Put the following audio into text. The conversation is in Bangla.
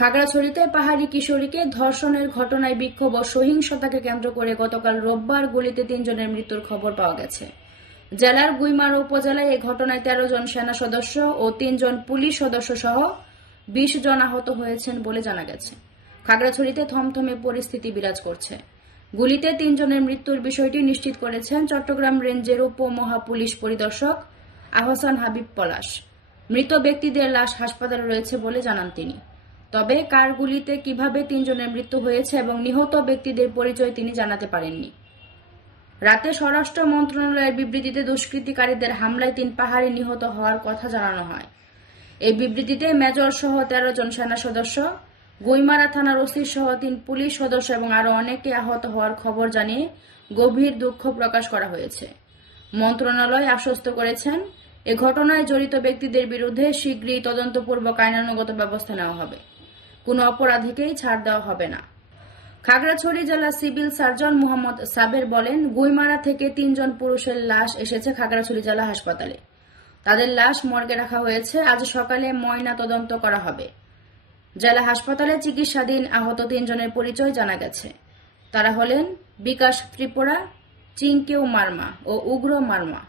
খাগড়াছড়িতে পাহাড়ি কিশোরীকে ধর্ষণের ঘটনায় বিক্ষোভ ও সহিংসতাকে কেন্দ্র করে গতকাল রোববার গুলিতে তিনজনের মৃত্যুর খবর পাওয়া গেছে। জেলার গুইমারা উপজেলায় এই ঘটনায় তেরো জন সেনা সদস্য ও তিনজন পুলিশ সদস্য সহ বিশ জন আহত হয়েছেন বলে জানা গেছে। খাগড়াছড়িতে থমথমে পরিস্থিতি বিরাজ করছে। গুলিতে তিনজনের মৃত্যুর বিষয়টি নিশ্চিত করেছেন চট্টগ্রাম রেঞ্জের উপ মহাপুলিশ পরিদর্শক আহসান হাবিব পলাশ। মৃত ব্যক্তিদের লাশ হাসপাতালে রয়েছে বলে জানান তিনি। তবে কার গুলিতে কীভাবে তিনজনের মৃত্যু হয়েছে এবং নিহত ব্যক্তিদের পরিচয় তিনি জানাতে পারেননি। রাতে স্বরাষ্ট্র মন্ত্রণালয়ের বিবৃতিতে দুষ্কৃতিকারীদের হামলায় তিন পাহাড়ি নিহত হওয়ার কথা জানানো হয়। এই বিবৃতিতে মেজর সহ তেরো জন সেনা সদস্য, গুইমারা থানার ওসি সহ তিন পুলিশ সদস্য এবং আরও অনেকে আহত হওয়ার খবর জানিয়ে গভীর দুঃখ প্রকাশ করা হয়েছে। মন্ত্রণালয় আশ্বস্ত করেছেন, এ ঘটনায় জড়িত ব্যক্তিদের বিরুদ্ধে শীঘ্রই তদন্তপূর্বক আইনানুগত ব্যবস্থা নেওয়া হবে। কোনো অপরাধীকেই ছাড় দেওয়া হবে না। খাগড়াছড়ি জেলা সিভিল সার্জন মোহাম্মদ সাবের বলেন, গুইমারা থেকে তিনজন পুরুষের লাশ এসেছে খাগড়াছড়ি জেলা হাসপাতালে। তাদের লাশ মর্গে রাখা হয়েছে। আজ সকালে ময়না তদন্ত করা হবে। জেলা হাসপাতালে চিকিৎসাধীন আহত তিনজনের পরিচয় জানা গেছে। তারা হলেন বিকাশ ত্রিপুরা, চিংকেও মার্মা ও উগ্র মার্মা।